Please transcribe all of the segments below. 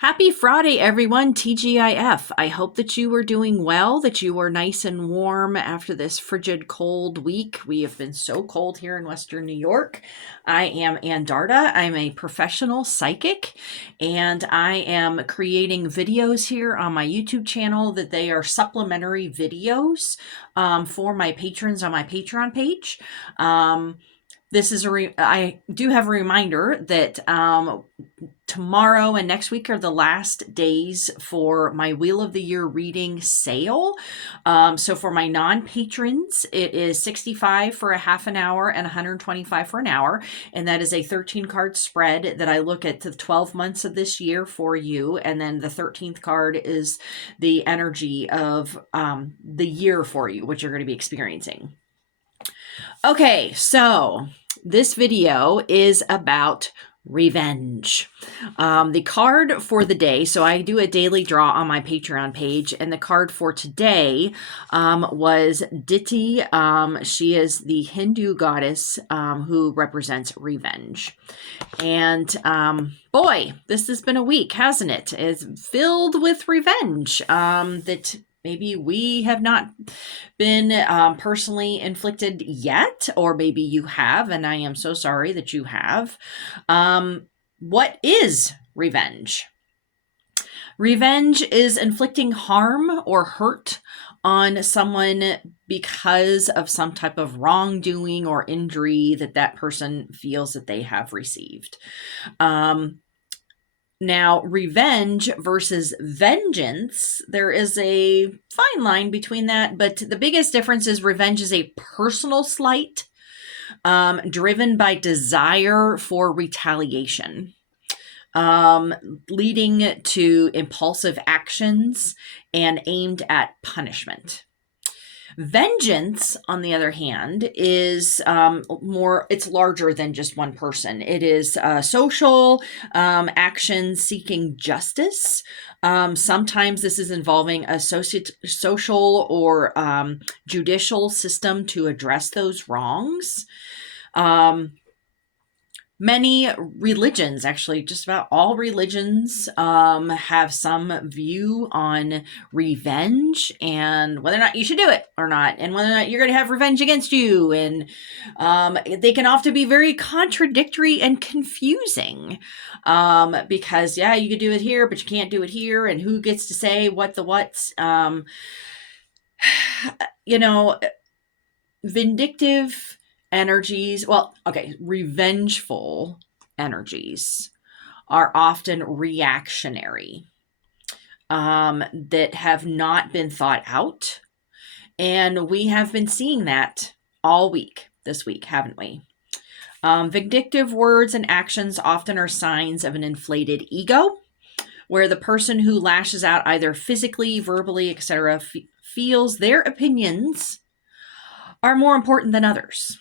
Happy Friday, everyone. TGIF. I hope that you are doing well, that you are nice and warm after this frigid, cold week. We have been so cold here in Western New York. I am Ann Darda. I'm a professional psychic, and I am creating videos here on my YouTube channel that they are supplementary videos for my patrons on my Patreon page. This is I do have a reminder that tomorrow and next week are the last days for my Wheel of the Year reading sale. So for my non-patrons, it is $65 for a half an hour and $125 for an hour. And that is a 13 card spread that I look at the 12 months of this year for you. And then the 13th card is the energy of the year for you, which you're going to be experiencing. Okay, so this video is about revenge. The card for the day, so I do a daily draw on my Patreon page, and the card for today was Diti. She is the Hindu goddess who represents revenge. And boy, this has been a week, hasn't it? It's filled with revenge that maybe we have not been personally inflicted yet, or maybe you have, and I am so sorry that you have. What is revenge? Revenge is inflicting harm or hurt on someone because of some type of wrongdoing or injury that person feels that they have received. Now, revenge versus vengeance, there is a fine line between that, but the biggest difference is revenge is a personal slight driven by desire for retaliation, leading to impulsive actions and aimed at punishment. Vengeance, on the other hand, is it's larger than just one person. It is social action seeking justice. Sometimes this is involving a social or judicial system to address those wrongs. Many religions, actually just about all religions, have some view on revenge and whether or not you should do it or not, and whether or not you're going to have revenge against you. And they can often be very contradictory and confusing because, yeah, you could do it here, but you can't do it here. And who gets to say what the what's? Vindictive energies, revengeful energies are often reactionary, that have not been thought out. And we have been seeing that all week, this week, haven't we? Vindictive words and actions often are signs of an inflated ego, where the person who lashes out either physically, verbally, etc., feels their opinions are more important than others.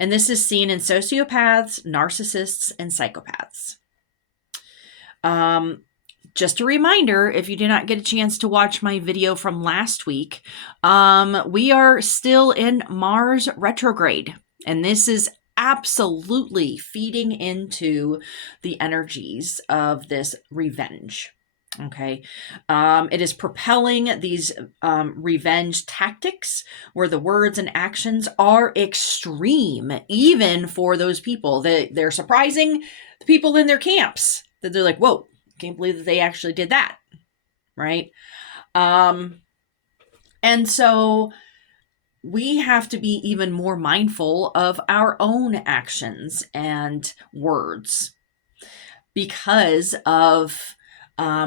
And this is seen in sociopaths, narcissists, and psychopaths. Just a reminder, if you did not get a chance to watch my video from last week, we are still in Mars retrograde. And this is absolutely feeding into the energies of this revenge. Okay. It is propelling these revenge tactics where the words and actions are extreme, even for those people that they're surprising the people in their camps, that they're like, whoa, can't believe that they actually did that. Right. And so we have to be even more mindful of our own actions and words because of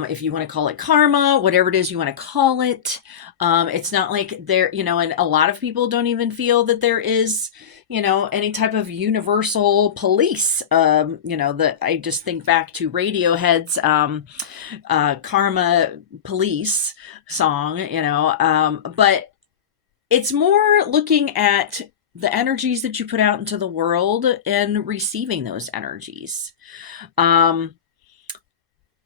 if you want to call it karma, whatever it is you want to call it. It's not like there, and a lot of people don't even feel that there is, any type of universal police. That I just think back to Radiohead's Karma Police song, but it's more looking at the energies that you put out into the world and receiving those energies.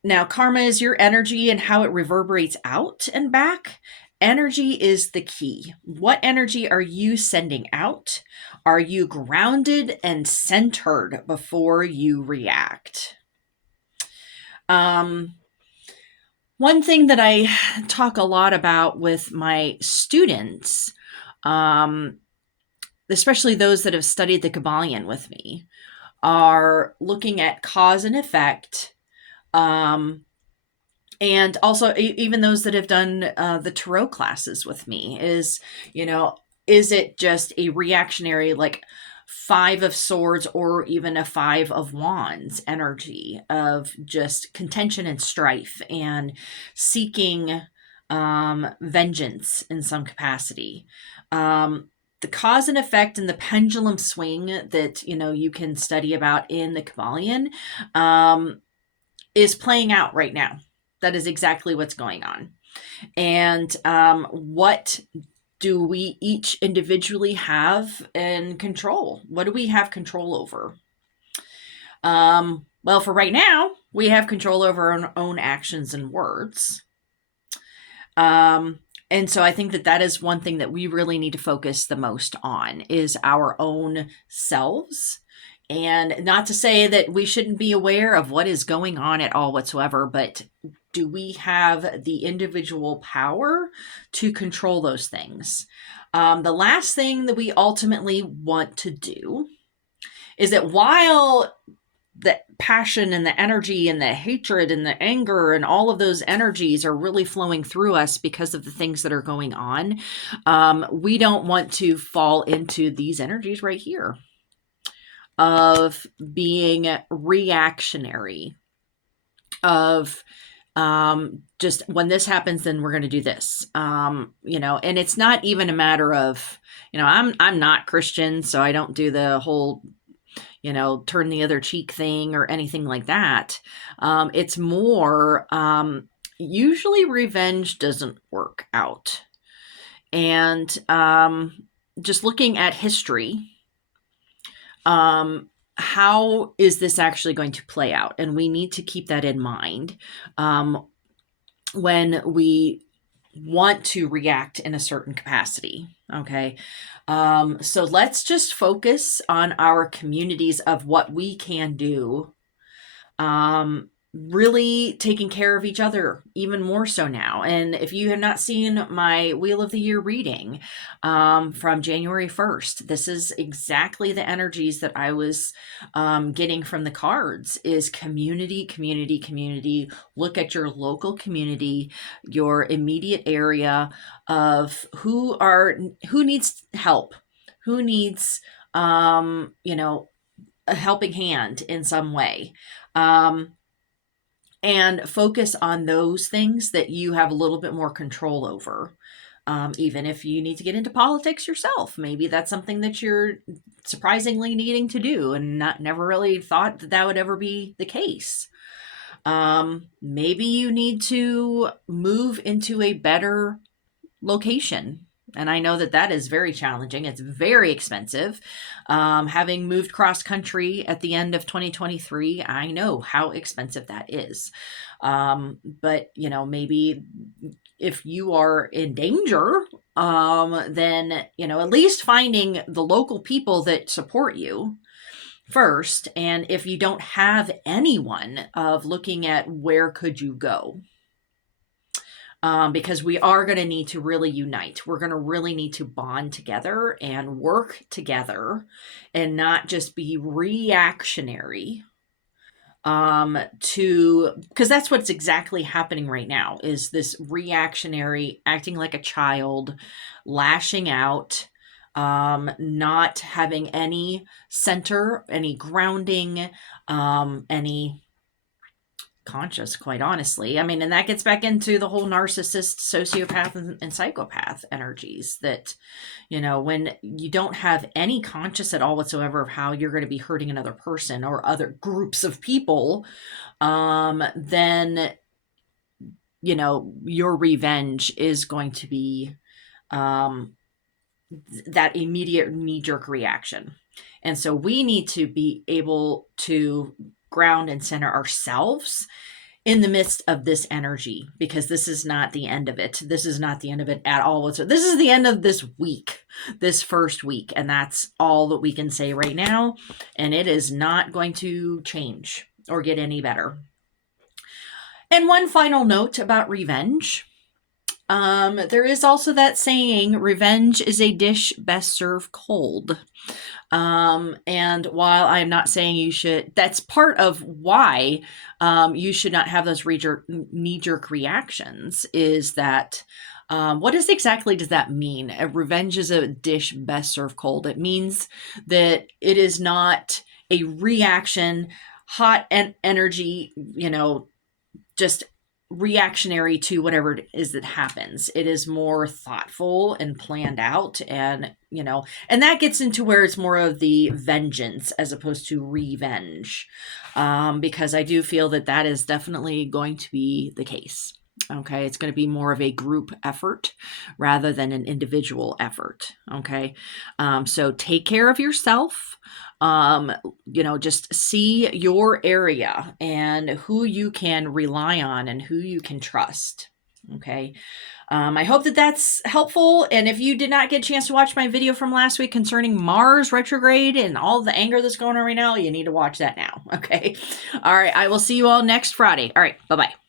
Now, karma is your energy and how it reverberates out and back. Energy is the key. What energy are you sending out? Are you grounded and centered before you react? Um, One thing that I talk a lot about with my students, um, especially those that have studied the Kabbalion with me, are looking at cause and effect. And also, even those that have done the Tarot classes with me, you know, is it just a reactionary, like, Five of Swords or even a Five of Wands energy of just contention and strife and seeking vengeance in some capacity? The cause and effect and the pendulum swing that you can study about in the Kabbalion is playing out right now. That is exactly what's going on. And what do we each individually have in control? What do we have control over? Well, for right now, we have control over our own actions and words. And so I think that that is one thing that we really need to focus the most on is our own selves. And not to say that we shouldn't be aware of what is going on at all whatsoever, but do we have the individual power to control those things? The last thing that we ultimately want to do is that while the passion and the energy and the hatred and the anger and all of those energies are really flowing through us because of the things that are going on, we don't want to fall into these energies right here of being reactionary, of just when this happens, then we're going to do this. And it's not even a matter of, I'm not Christian, so I don't do the whole turn the other cheek thing or anything like that. It's more, usually revenge doesn't work out. And just looking at history, how is this actually going to play out? And we need to keep that in mind when we want to react in a certain capacity. Okay. So let's just focus on our communities of what we can do. Really taking care of each other even more so now. And if you have not seen my Wheel of the Year reading from January 1st, this is exactly the energies that I was getting from the cards is community, community, community. Look at your local community, your immediate area of who needs help, who needs, a helping hand in some way. And focus on those things that you have a little bit more control over. Even if you need to get into politics yourself, maybe that's something that you're surprisingly needing to do and never really thought that would ever be the case. Maybe you need to move into a better location. And I know that that is very challenging. It's very expensive. Having moved cross country at the end of 2023, I know how expensive that is. But, maybe if you are in danger, then, at least finding the local people that support you first. And if you don't have anyone, of looking at where could you go? Because we are going to need to really unite. We're going to really need to bond together and work together and not just be reactionary because that's what's exactly happening right now is this reactionary acting like a child, lashing out, not having any center, any grounding, any conscious, quite honestly. I mean, and that gets back into the whole narcissist, sociopath, and psychopath energies that, when you don't have any conscious at all whatsoever of how you're going to be hurting another person or other groups of people, then, your revenge is going to be that immediate knee-jerk reaction. And so we need to be able to ground and center ourselves in the midst of this energy, because this is not the end of it. This is not the end of it at all. This is the end of this week, this first week. And that's all that we can say right now. And it is not going to change or get any better. And one final note about revenge. There is also that saying, revenge is a dish best served cold. And while I'm not saying you should, that's part of why you should not have those knee-jerk reactions, is that what exactly does that mean? A revenge is a dish best served cold. It means that it is not a reaction, hot and energy, just reactionary to whatever it is that happens. It is more thoughtful and planned out, and and that gets into where it's more of the vengeance as opposed to revenge, because I do feel that that is definitely going to be the case. Okay, it's going to be more of a group effort rather than an individual effort. Okay, so take care of yourself. Just see your area and who you can rely on and who you can trust. Okay. I hope that that's helpful. And if you did not get a chance to watch my video from last week concerning Mars retrograde and all the anger that's going on right now, you need to watch that now. Okay. All right. I will see you all next Friday. All right. Bye-bye.